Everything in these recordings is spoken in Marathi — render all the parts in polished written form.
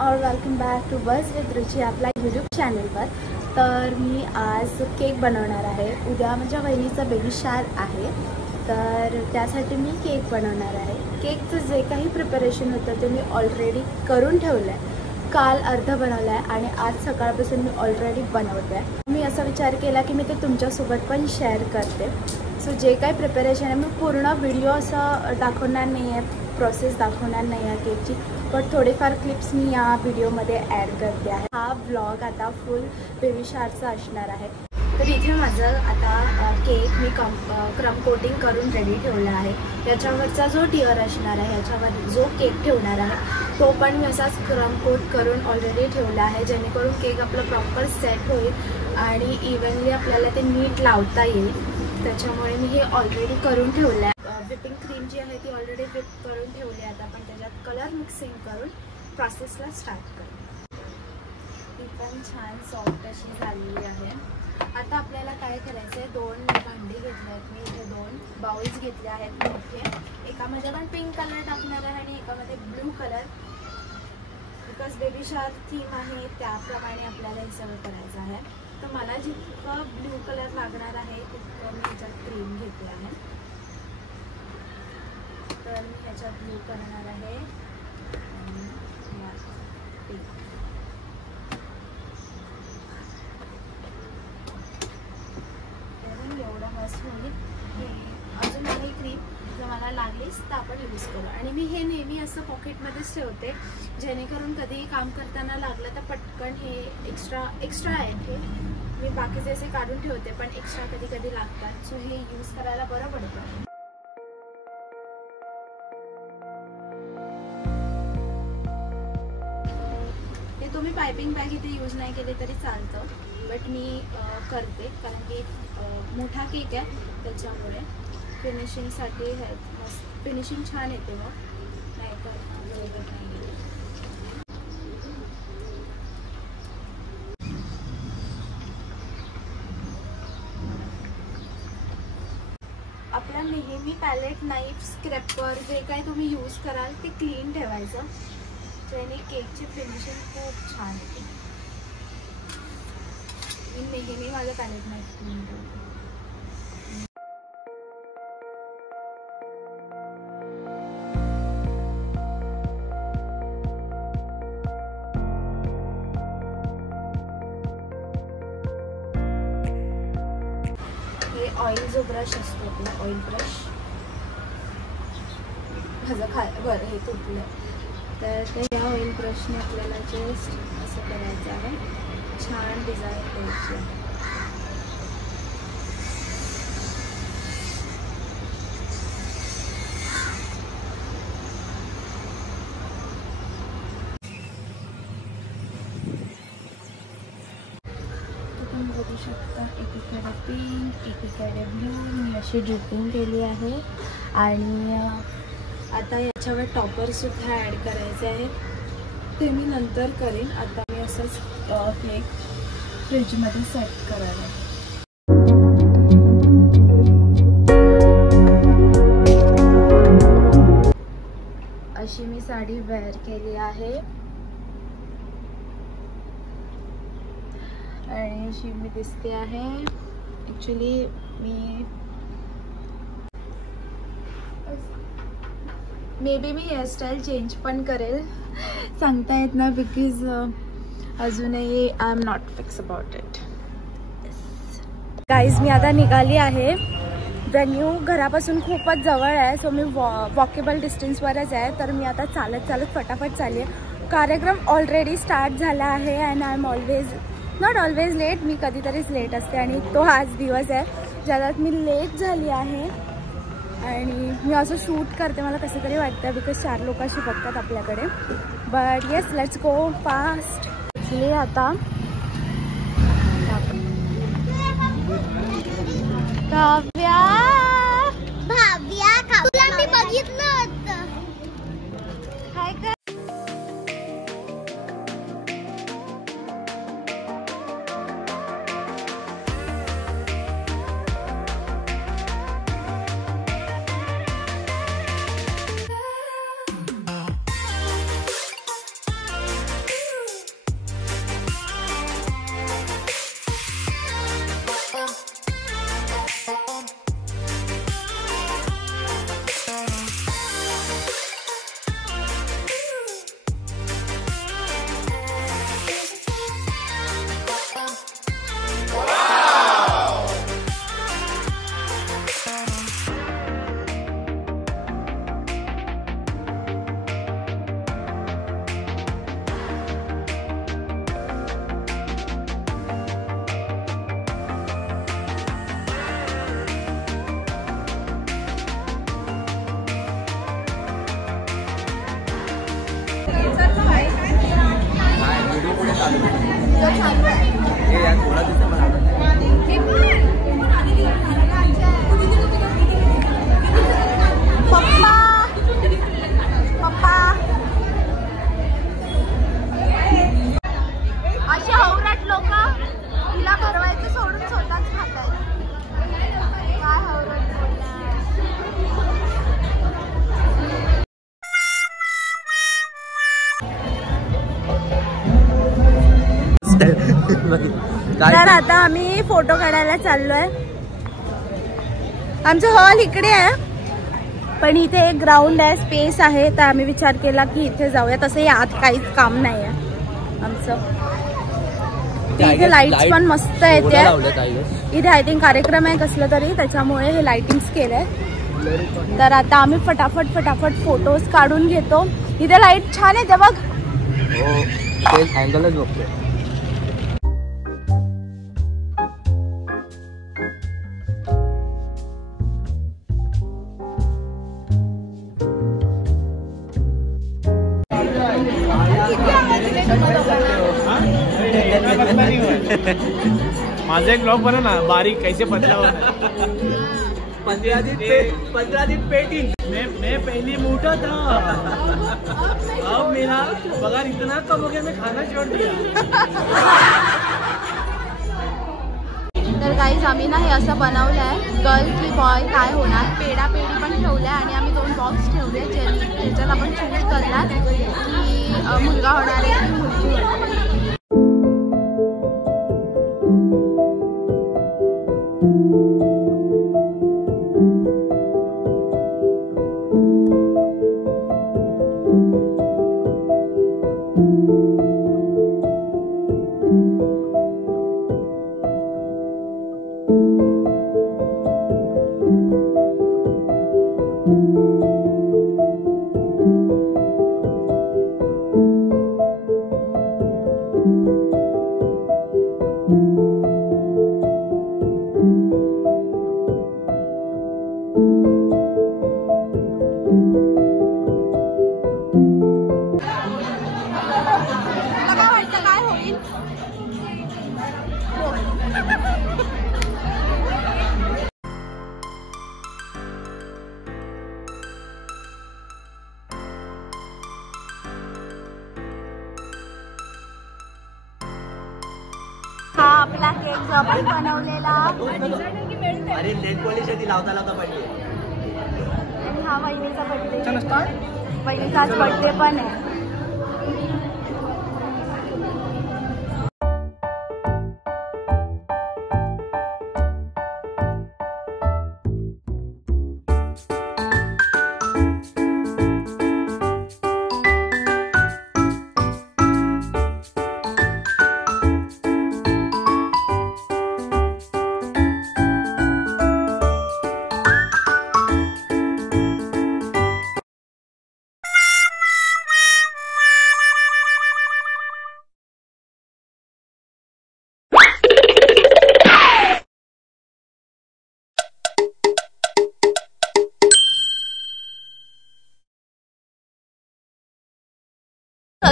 और वेलकम बॅक टू बस विथ रुची आपल्या यूट्यूब चॅनलवर. तर मी आज केक बनवणार आहे. उद्या माझ्या बहिणीचा बेबी शावर आहे, तर त्यासाठी मी केक बनवणार आहे. केकचं जे काही प्रिपरेशन होतं ते मी ऑलरेडी करून ठेवलं आहे. काल अर्ध बनवलं आहे आणि आज सकाळपासून मी ऑलरेडी बनवते आहे. मी असा विचार केला की मी ते तुमच्यासोबत पण शेअर करते. सो जे काही प्रिपरेशन आहे मी पूर्ण व्हिडिओ असं दाखवणार नाही आहे, प्रोसेस दाखवणार नाही आहे केकची, बट थोडेफार क्लिप्स मी या व्हिडिओमध्ये ॲड करते आहे. हा व्लॉग आता फुल बेबी शावरचा असणार आहे. तर इथे माझं आता केक मी क्रम कोटिंग करून रेडी ठेवला आहे. याच्यावरचा जो टिअर असणार आहे, याच्यावर जो केक ठेवणार आहे तो पण मी असाच क्रम कोट करून ऑलरेडी ठेवला आहे, जेणेकरून केक आपलं प्रॉपर सेट होईल आणि इव्हनली आपल्याला ते नीट लावता येईल. त्याच्यामुळे मी हे ऑलरेडी करून ठेवलं आहे. व्हिपिंग क्रीम जी आहे ती ऑलरेडी व्हिप करून ठेवली आहे. आता आपण त्याच्यात कलर मिक्सिंग करून प्रोसेसला स्टार्ट करू. ती पण छान सॉफ्ट अशी झालेली आहे. आता आपल्याला काय करायचं आहे, 2 भांडी घेतले आहेत मी. इथे 2 बाउल्स घेतले आहेत मोठे. एकामध्ये पण पिंक कलर टाकणार आहे आणि एकामध्ये blue colour. Because baby shower theme आहे त्याप्रमाणे आपल्याला हे सगळं करायचं आहे. तर मला जितकं ब्लू कलर लागणार आहे तितकं मी ह्याच्यात क्रीम घेते आहे. तर मी ह्याच्यात ब्लू करणार आहे पिंक. एवढं मस्त होईल. अजून ही क्रीम जर मला लागलीच तर आपण यूज करू. आणि मी हे नेहमी असं पॉकेटमध्येच ठेवते, जेणेकरून कधीही काम करताना लागलं तर पटकन हे एक्स्ट्रा आहेत. हे मी बाकीचे असे काढून ठेवते, पण एक्स्ट्रा कधी कधी लागतात, सो हे यूज करायला बरं पडतं. हे तुम्ही पायपिंग बॅग इथे यूज नाही केले तरी चालतं, बट मी करते कारण की मोठा केक आहे त्याच्यामुळे फिनिशिंगसाठी मस्त फिनिशिंग छान येते. मग नाहीतर बरोबर नाही. आपला नेहमी पॅलेट, नाईफ, स्क्रॅपर जे काही तुम्ही यूज कराल ते क्लीन ठेवायचं, ज्याने केकची फिनिशिंग खूप छान येते. मी नेहमी माझं पॅलेट नाईफ क्लीन ठेवते. ऑइल जो ब्रश असतो आपला ऑइल ब्रश माझं बरं हे तुटलं, तर ते या ऑइल ब्रशने आपल्याला जस्ट असं करायचं आहे. छान डिझाईन द्यायची आहे. बघू शकता एकीकडे पिंक एकीकडे ब्लू मी अशी ड्रिपिंग केली आहे. आणि आता याच्यावर टॉपर सुद्धा ॲड करायचे आहे, ते मी नंतर करेन. आता मी असंच केक फ्रीजमध्ये सेट करायला. अशी मी साडी वेअर केली आहे आणि अशी मी दिसते आहे. ॲक्च्युली मे बी मी हेअरस्टाईल चेंज पण करेल, सांगता येत ना, बिकॉज अजूनही I am not fix about it. Guys मी आता निघाली आहे. व्हेन्यू घरापासून खूपच जवळ आहे, सो मी वॉकेबल डिस्टन्सवरच आहे. तर मी आता चालत फटाफट चालली आहे. कार्यक्रम ऑलरेडी स्टार्ट झाला आहे and I am not always late. मी कधीतरीच लेट असते आणि तो हाच दिवस आहे ज्यात मी लेट झाली आहे. आणि मी असं शूट करते, मला कसं तरी वाटतं, बिकॉज 4 लोक अशी बघतात आपल्याकडे. But yes, let's go fast. Actually आता मी बघितलं होतं. काय काय तर आता आम्ही फोटो काढायला चाललोय. आमचा हॉल इकडे आहे पण इथे एक ग्राउंड आहे, स्पेस आहे, तर आम्ही विचार केला की इथे जाऊया. तसंही आत काहीच काम नाही आहे आमचं. इथे लाईट्स पण मस्त येते. इथे आय थिंक कार्यक्रम आहे कसलं तरी, त्याच्यामुळे हे लाइटिंग्स केलंय. तर आता आम्ही फटाफट फोटोज काढून घेतो. इथे लाईट छान येते बघ. अँगलच बघतोय. माझा एक ब्लॉग बना ना, बारीक कैसे पतला होना. 15 दिन पेटिंग. मैं पहले मोटा था, अब मेरा पगार इतना कम हो गया मैं खाना छोड़ दिया. तर गाईज आम्ही ना हे असं बनवलं आहे, गर्ल की बॉय काय होणार. पेढी पण ठेवल्या आणि आम्ही 2 बॉक्स ठेवले ज्याच्यात आपण चूज करणार की मुलगा होणार आहे की मुलगी होणार. हा आपला केक जो आपण बनवलेला. अरे नेल पॉलिश आधी लावता पडली. आणि हा वहिनीचा बर्थडे. वहिनीचा आज बर्थडे पण आहे.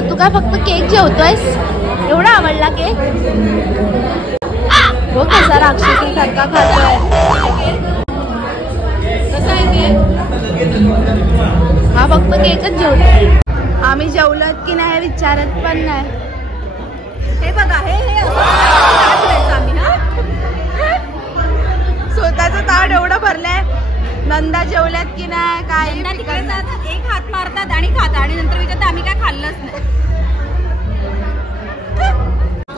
तू काय फक्त केक जेवतोयस? एवढा आवडला केक? हो कसा राक्षसी सारखा खातोय. हा फक्त केकच जेवतोय. आम्ही जेवलत की नाही विचारत पण नाही. हे बघा हे आम्ही स्वतःचं ताट एवढं भरलंय. नंदा जेवल्यात की नाही काही एक हात मारतात आणि खातात आणि नंतर विचारतात आम्ही काय खाल्लंच नाही.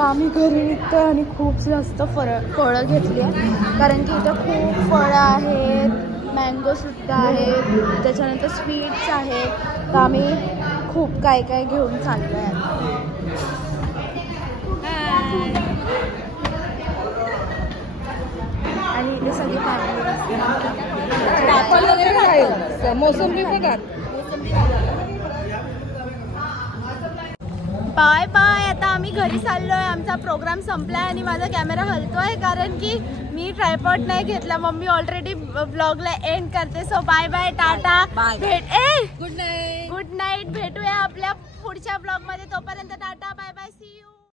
आम्ही घरी निघतोय आणि खूप जास्त फळं घेतली आहे कारण की इथं खूप फळं आहेत. मँगो सुद्धा आहेत, त्याच्यानंतर स्वीट्स आहेत. तर आम्ही खूप काय काय घेऊन चाललो आहे. आणि इथे सगळी फॅमिली मोसंबी बघा. Bye bye. आता आम्ही घरी चाललोय. आमचा प्रोग्राम संपलाय आणि माझा कॅमेरा हलतोय कारण की मी ट्रायपॉड नाही घेतला. मम्मी ऑलरेडी ब्लॉगला एंड करते. So bye bye, tata, good night. भेटूया आपल्या पुढच्या ब्लॉग मध्ये. तोपर्यंत tata, bye bye, see you.